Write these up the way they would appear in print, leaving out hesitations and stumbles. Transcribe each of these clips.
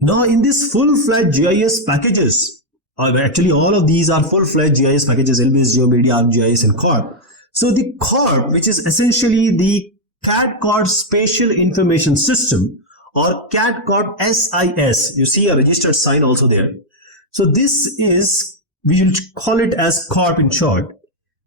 Now in this full-fledged GIS packages, actually all of these are full-fledged GIS packages, LBS, GeoMedia, ArcGIS and Corp. So the Corp, which is essentially the Cadcorp Spatial Information System or Cadcorp SIS, you see a registered sign also there. So this is, we will call it as Corp in short.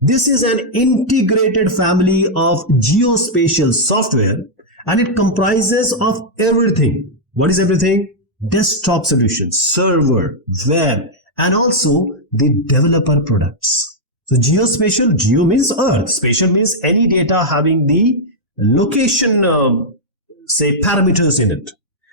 This is an integrated family of geospatial software and it comprises of everything. What is everything? Desktop solutions, server, web, and also the developer products. So geospatial, geo means earth, spatial means any data having the location, say parameters in it.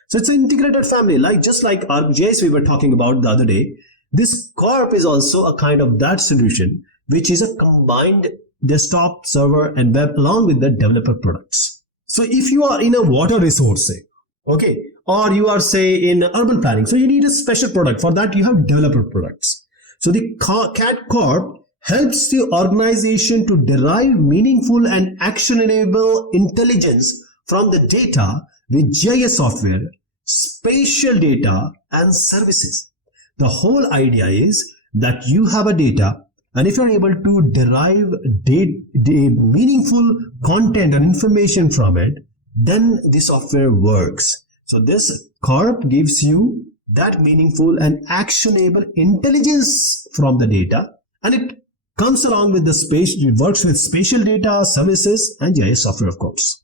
So it's an integrated family, like just like ArcGIS we were talking about the other day. This Corp is also a kind of that solution, which is a combined desktop, server, and web along with the developer products. So if you are in a water resource, say, okay, or you are say in urban planning, so you need a special product. For that you have developer products. So the Cadcorp helps the organization to derive meaningful and actionable intelligence from the data with GIS software, spatial data and services. The whole idea is that you have a data, and if you are able to derive meaningful content and information from it, then the software works. So this Corp gives you that meaningful and actionable intelligence from the data, and it comes along with the space, it works with spatial data, services and GIS software, of course.